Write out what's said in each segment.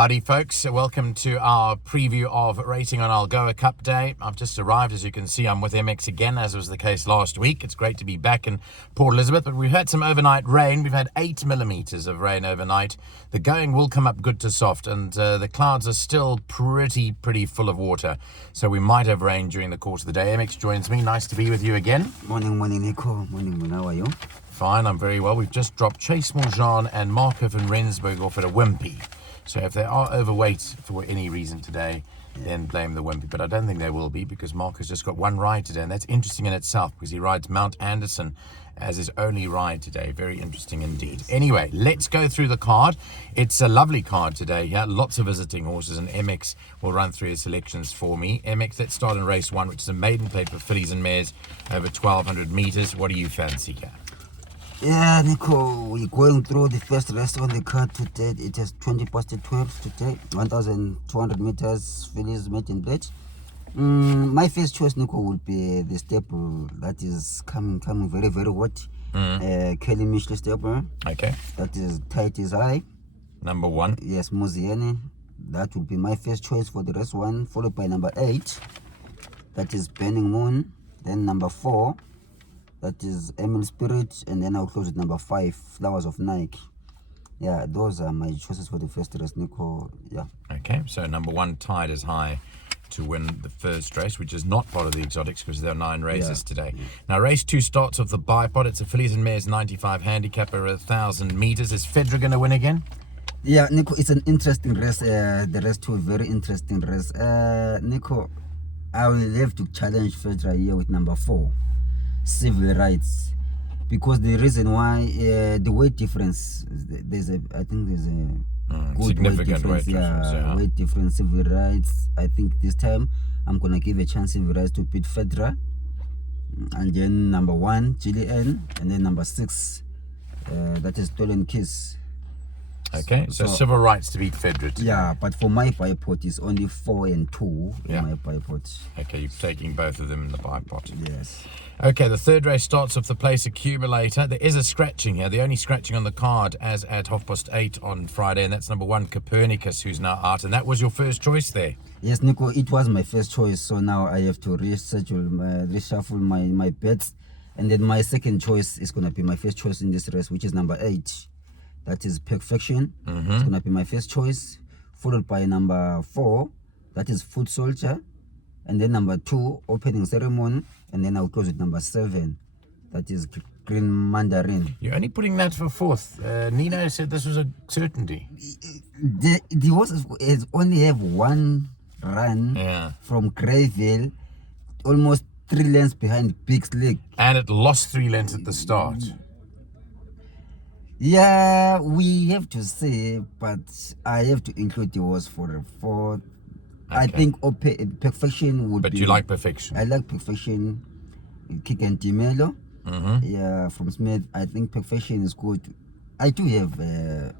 Howdy folks, welcome to our preview of racing on Algoa Cup Day. I've just arrived, as you can see. I'm with MX again, as was the case last week. It's great to be back in Port Elizabeth, but we've had some overnight rain. We've had 8 millimeters of rain overnight. The going will come up good to soft, and the clouds are still pretty full of water, so we might have rain during the course of the day. MX joins me. Nice to be with you again. Morning, Nico. Morning, how are you? Fine, I'm very well. We've just dropped Chase Morjan and Marco van Rensburg off at a Wimpy. So if they are overweight for any reason today, then blame the Wimpy. But I don't think they will be, because Marco's just got one ride today. And that's interesting in itself, because he rides Mount Anderson as his only ride today. Very interesting indeed. Anyway, let's go through the card. It's a lovely card today. Yeah, lots of visiting horses, and MX will run through his selections for me. MX, let's start in race 1, which is a maiden plate for fillies and mares over 1,200 meters. What do you fancy here? Yeah, Nico, we're going through the first race on the card today. It is 20 past 12 today, 1,200 meters, fillies maiden plate. My first choice, Nico, would be the staple that is coming very hot. Kelly Mishley staple. Okay. That is tight is high. Number 1. Yes, Muziani. That would be my first choice for the race 1, followed by number 8. That is Burning Moon. Then number 4. That is Emil Spirit, and then I'll close with number 5, Flowers of Nike. Yeah, those are my choices for the first race, Nico. Yeah. Okay, so number 1, tied as high to win the first race, which is not part of the exotics because there are 9 races today. Now, race 2 starts off the bipod. It's a fillies and mares 95 handicap over 1,000 meters. Is Fedra going to win again? Yeah, Nico, it's an interesting race. The race 2, very interesting race. Nico, I will have to challenge Fedra here with number 4. Civil rights, because the reason why the weight difference, I think there's a good significant weight difference. Weight difference. Civil rights, I think this time I'm gonna give a chance Civil rights to beat Fedra, and then number 1 Gqeberha, and then number 6 that is Stolen Kiss. Okay, so civil rights to beat Fedra today. Yeah, but for my bipod is only 4 and 2 in my bipod. Okay, you're taking both of them in the bipod. Yes. Okay, the third race starts off the place accumulator. There is a scratching here, the only scratching on the card as at 8:30 on Friday, and that's number 1 Copernicus, who's now out. And that was your first choice there? Yes, Nico, it was my first choice, so now I have to reshuffle my bets, and then my second choice is going to be my first choice in this race, which is number 8. That is Perfection. It's going to be my first choice, followed by number 4, that is Foot Soldier, and then number 2, Opening Ceremony, and then I'll close with number 7, that is Green Mandarin. You're only putting that for 4th. Nino said this was a certainty. The horse has only have 1 run from Greyville, almost 3 lengths behind Big Slick. And it lost 3 lengths at the start. Yeah, we have to say, but I have to include the horse for the 4th. I think Perfection would be... But you like Perfection? I like Perfection. Kick and Timelo. Yeah, from Smith. I think Perfection is good. I do have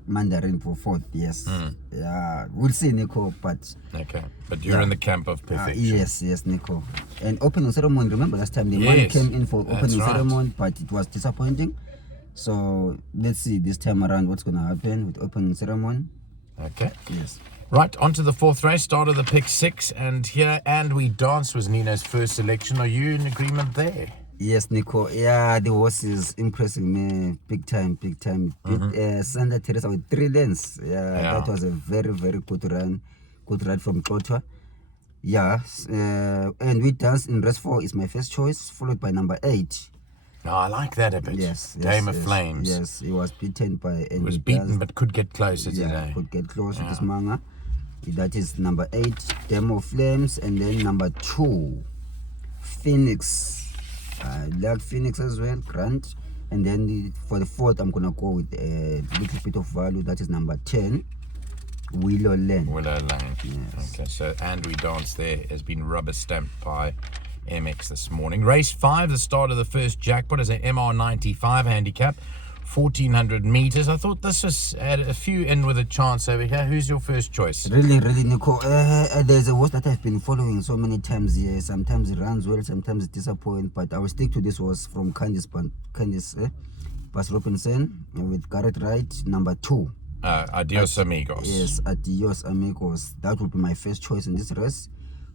Mandarin for 4th, yes. Yeah, we'll see, Nico, but... Okay, but you're in the camp of Perfection. Yes, Nico. And Opening Ceremony, remember last time the man came in for Opening Ceremony, but it was disappointing. So let's see this time around what's going to happen with Opening Ceremony. Okay. Yes. Right, on to the 4th race, start of the pick 6, and here And We Dance was Nino's first selection. Are you in agreement there? Yes, Nico. Yeah, the horse is impressing me big time. Beat Santa Teresa with 3 lengths. Yeah, that was a very good run. Good ride from Kotwa. Yeah, And We Dance in race 4 is my first choice, followed by number 8. No, I like that a bit. Yes. Dame of Flames. Yes, he was beaten by... He was beaten but could get closer today. Could get close with this manga. That is number 8, Dame of Flames, and then number 2, Phoenix. I like Phoenix as well, Grant. And then for the 4th, I'm going to go with a little bit of value. That is number 10, Willow Lane. Yes. Okay, so And We Dance there has been rubber stamped by MX this morning. Race 5, the start of the first jackpot, is an MR95 handicap, 1,400 meters. I thought this was had a few in with a chance over here. Who's your first choice? Really, Nico. There's a horse that I've been following so many times here. Sometimes it runs well, sometimes it disappoints, but I will stick to this horse from Candice Bas Robinson with Garrett Wright, number 2, Adios amigos. Yes, Adios Amigos. That would be my first choice in this race.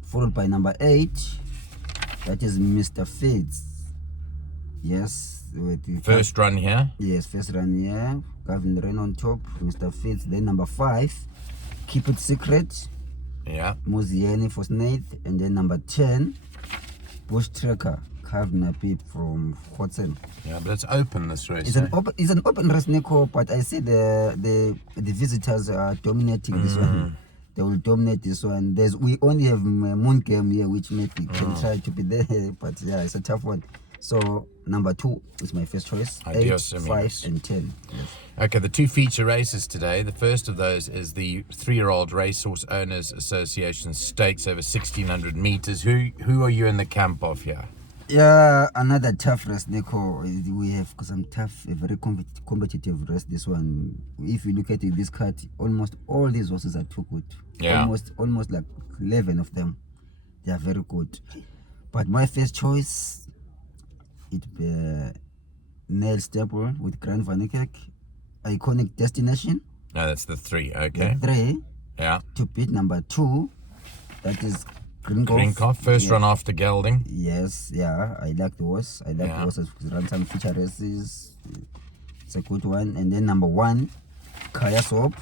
Followed by number 8. That is Mr. Fitz. Yes. With the First run here. Yes, first run here. Gavin Rain on top. Mr. Fitz. Then number 5. Keep It Secret. Yeah. Muzieni for Snaith. And then number 10. Bush Tracker. Kavna Pip from Hudson. Yeah, but it's open this race. It's an open race, Nico, but I see the visitors are dominating this one. They will dominate this one. We only have Moon Game here, which maybe can try to be there, but yeah, it's a tough one. So number 2 is my first choice. Adios, 8, amigos. 5, and 10. Yes. Okay, the 2 feature races today. The first of those is the 3-year-old Racehorse Owners Association Stakes over 1,600 meters. Who are you in the camp of here? Yeah, another tough race, Nico. We have some tough, a very competitive race. This one, if you look at it, this card, almost all these horses are too good. Yeah. Almost like 11 of them. They are very good. But my first choice, it be Neil Staple with Grand Van Eyck, Iconic Destination. No, that's the 3. Okay. The 3 Yeah. to beat number 2. That is Greencoff, first run after gelding. Yes, yeah, I like the horse. I like the horse. Run some feature races. It's a good one. And then number 1, Kaya Soap.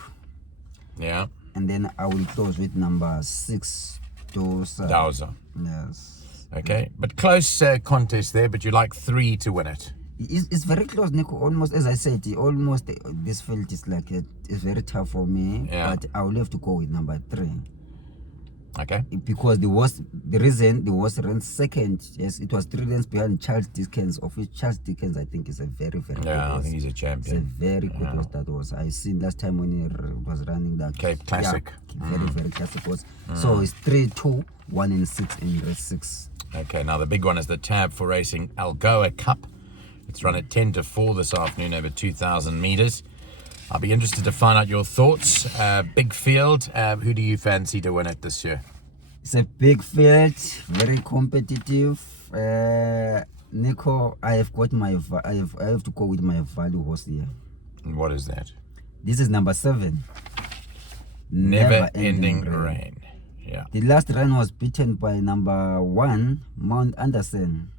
Yeah. And then I will close with number 6, Dosa. Dowser. Yes. Okay, but close contest there, but you like 3 to win it. It's very close, Nico. Almost, as I said, almost this field is like it's very tough for me. Yeah. But I will have to go with number 3. Okay. Because the reason the horse ran second, yes, it was 3 lengths behind Charles Dickens, of which Charles Dickens I think is a very, very good horse. I think he's a champion. It's a very good horse, that horse. I seen last time when he was running that. Cape Classic. Yeah, very, very classic horse. So it's 3, 2, 1 and 6 in race 6. Okay, now the big one is the tab for racing Algoa Cup. It's run at 10 to 4 this afternoon over 2,000 meters. I'll be interested to find out your thoughts. Big field. Who do you fancy to win it this year? It's a big field, very competitive. Nico, I have to go with my value horse here. And what is that? This is number 7. Never Ending Rain. Yeah. The last run was beaten by number 1, Mount Anderson,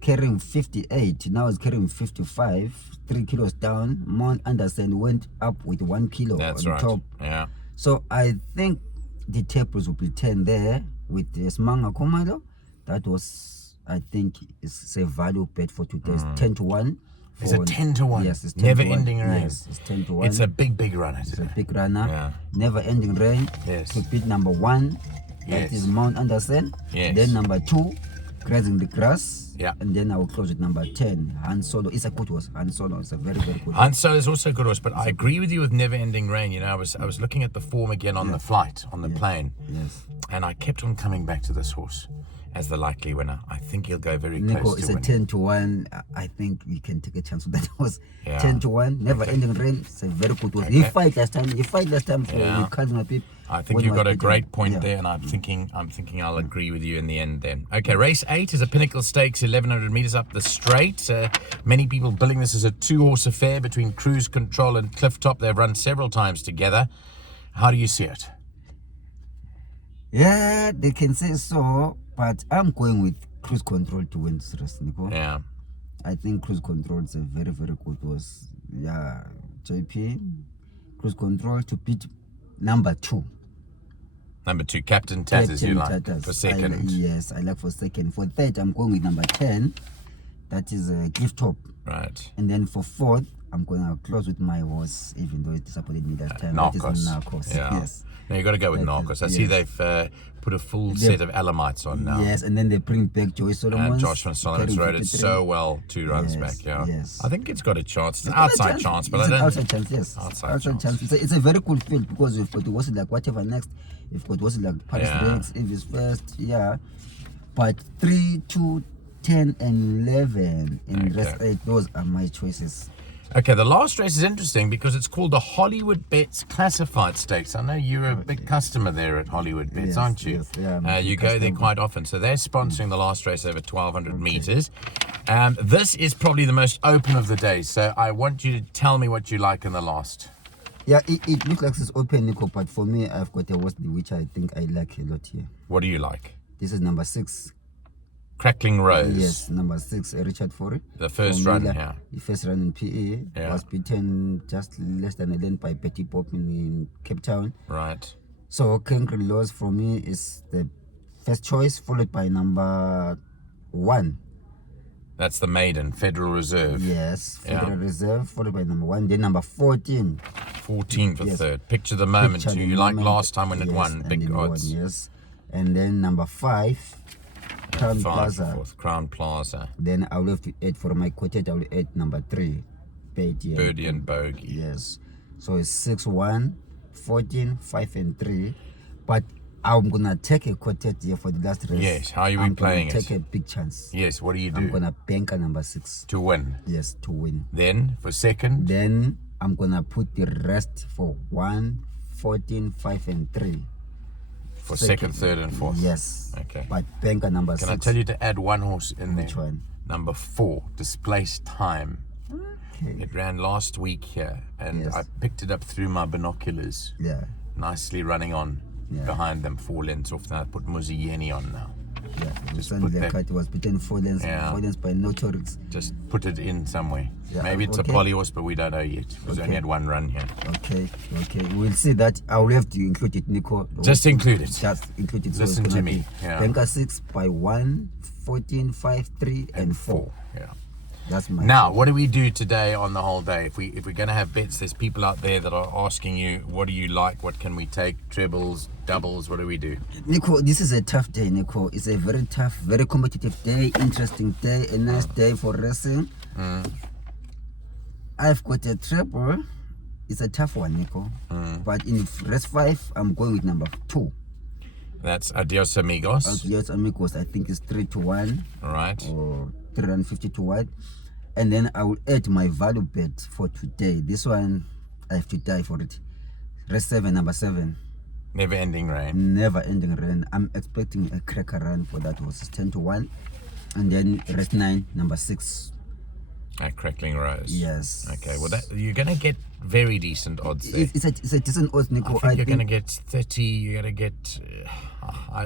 carrying 58. Now it's carrying 55, 3 kilos down. Mount Anderson went up with 1 kilo on top. Yeah. So I think the tables will be 10 there with the Smanga Komado. That was, I think, it's a value bet for today. It's 10 to 1. Is it 10 to 1? Yes, it's 10 Never to 1. Ending Rain. Yes, it's 10 to 1. It's a big runner. It's a big runner. Yeah. Never Ending Rain. Yes. To beat number 1. That is Mount Anderson. Yes. Then number 2, Grazing the Grass. Yeah. And then I will close with number 10, Han Solo. It's a good horse. Han Solo is a very, very good horse. Han Solo is also a good horse, but I agree with you with Never Ending Rain. You know, I was looking at the form again on the flight, on the plane. Yes. And I kept on coming back to this horse as the likely winner. I think he'll go very Nico, close it's to a winning. 10 to 1. I think we can take a chance with that horse. Yeah. 10 to 1. Never Ending Rain. It's a very good horse. He fight last time. For with Kazuma Pip. I think you've got a great point there, and I'm thinking I'll agree with you in the end then. Okay, race 8 is a Pinnacle Stakes, 1,100 meters up the straight. Many people billing this as a 2-horse affair between Cruise Control and Cliff Top. They've run several times together. How do you see it? Yeah, they can say so, but I'm going with Cruise Control to win this race, Nico. Yeah. I think Cruise Control is a very, very good horse. Yeah, JP, Cruise Control to beat number 2. Number 2, Captain Tatters, you like Tatters. for second. Yes, I like for second. For third, I'm going with number 10. That is Cliff Top. Right. And then for fourth, I'm going to close with my horse, even though it disappointed me last time. Narcos. That is Narcos. Yeah. Yes. No, you got to go with Narcos. I see they've put a full set of Alamites on now. Yes, and then they bring back Joey Solomon. Josh Van Solomons rode it so well 2 runs back. Yeah. Yes. I think it's got a chance. It's an outside chance, but I it's don't. An outside chance, yes. Outside chance. It's a very cool field because you've got the horses like whatever next. You've got horses like Paris Rex, if it's first, yeah. But 3, 2, 10, and 11 in rest 8, those are my choices. Okay, the last race is interesting because it's called the Hollywood Bets Classified Stakes. I know you're a big customer there at Hollywood Bets, Yes, aren't you? yes, yeah, you go there quite often. So they're sponsoring the last race over 1,200 meters. This is probably the most open of the day. So I want you to tell me what you like in the last. Yeah, it looks like it's open, Nico, but for me, I've got a Wesley, which I think I like a lot here. What do you like? This is number 6. Crackling Rose. Yes, number 6, Richard Forey. The first run, yeah. The first run in PE Yeah. was beaten just less than a lane by Betty Pop in Cape Town. Right. So Crackling Rose for me is the first choice, followed by number 1. That's the maiden, Federal Reserve. Yes, Federal Reserve, followed by number 1. Then number 14. 14 for third. Picture the moment. Picture the you like moment. last time when it won. and Big it odds. won, yes. And then number 5, Crown 5 Plaza. fourth, Crown Plaza. Then I will have to add for my quartet, I will add number 3, Birdie and Bogey. Yes. So it's 6, 1, 14, 5, and 3. But I'm gonna take a quartet here for the last race. Yes, how are you playing it? Take a big chance. Yes, what do you do? I'm gonna bank a number 6. To win. Yes, to win. Then, for second? Then I'm gonna put the rest for 1, 14, 5, and 3. For second, third, and fourth? Yes. Okay. But bank a number 6. Can I tell you to add one horse in there? Which one? Number 4, Displaced Time. Okay. It ran last week here, and Yes. I picked it up through my binoculars. Yeah. Nicely running on behind them, 4 lengths off. Then I put Muzieni on now. Yeah. Just Just put the that- cut was between 4 lengths, Yeah. 4 lengths by Notorix. Just put it in somewhere. Yeah, Maybe it's okay. a poly horse, but we don't know yet. It's only had 1 run here. Okay. We'll see that. I will have to include it, Nico. Just include it. Just include it. So Listen it's to gonna me, be yeah. Banker 6 by 1, 14, 5, 3, and 4. Yeah. That's my. Now, what do we do today on the whole day? If we're going to have bets, there's people out there that are asking you, what do you like? What can we take? Trebles, doubles, what do we do? Nico, this is a tough day, Nico. It's a very tough, very competitive day, interesting day, a nice day for racing. I've got a treble. It's a tough one, Nico. But in race 5, I'm going with number 2. That's Adios Amigos. Yes, Amigos, I think it's 3 to 1 All right. or 350 to 1. And then I will add my value bet for today. This one, I have to die for it. Race 7, number 7. Never Ending Rain. Never ending run. I'm expecting a cracker run for that horse. It's 10 to 1. And then race 9, number 6. Crackling Rose. Yes. Okay, well, you're going to get very decent odds there. It's a decent odds, Nico. I think you're going to get 30, you're going to get,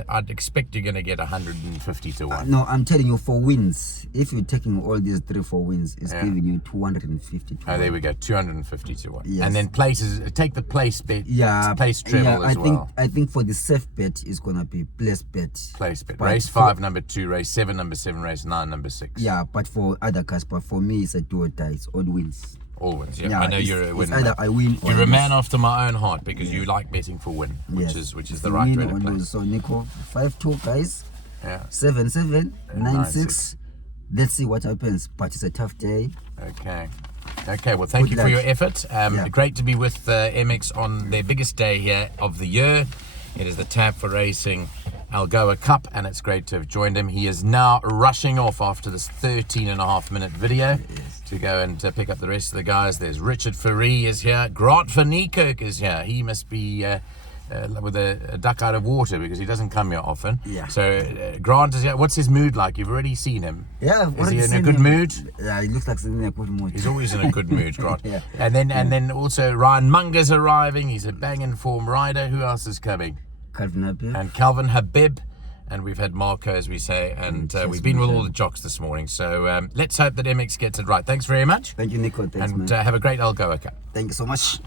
I'd expect you're going to get 150 to 1. No, I'm telling you, for wins, if you're taking all these 3 for wins, it's giving you 250 to 1. Oh, there we go, 250 to 1. Yes. And then places, take the place bet, Yeah, place treble as well. I think for the safe bet is gonna be place bet. Place bet. But Race for- 5, number 2, race 7, number 7, race 9, number 6. Yeah, but for other cars, but for me it's a do or die. It's all wins. All wins. Yeah, Yeah, I know it's- you're a it's winner. either I win or You're I a man lose. after my own heart because you like betting for win, which Yes. is It's the right way win to or play. lose. So Nico, 5-2 guys, Yeah. 7-7, 9-6. 9-6. Let's see what happens. But it's a tough day. Okay. Okay, well, thank Good you for luck. your effort. Great to be with MX on their biggest day here of the year. It is the Tab for Racing Algoa Cup, and it's great to have joined him. He is now rushing off after this 13.5-minute video to go and pick up the rest of the guys. There's Richard Ferree is here. Grant van Niekerk is here. He must be with a duck out of water because he doesn't come here often. Yeah. So Grant is here. What's his mood like? You've already seen him. Yeah, I've Is already he in a seen good him. mood? Yeah, he looks like he's in a good mood. He's always in a good mood, Grant. Yeah. And then also Ryan Munger's arriving. He's a bang-in form rider. Who else is coming? Calvin Habib. And Calvin Habib. And we've had Marco, as we say, and we've been with all the jocks this morning. So let's hope that MX gets it right. Thanks very much. Thank you, Nico. Thanks, And man. have a great Algoa Cup. Thank you so much.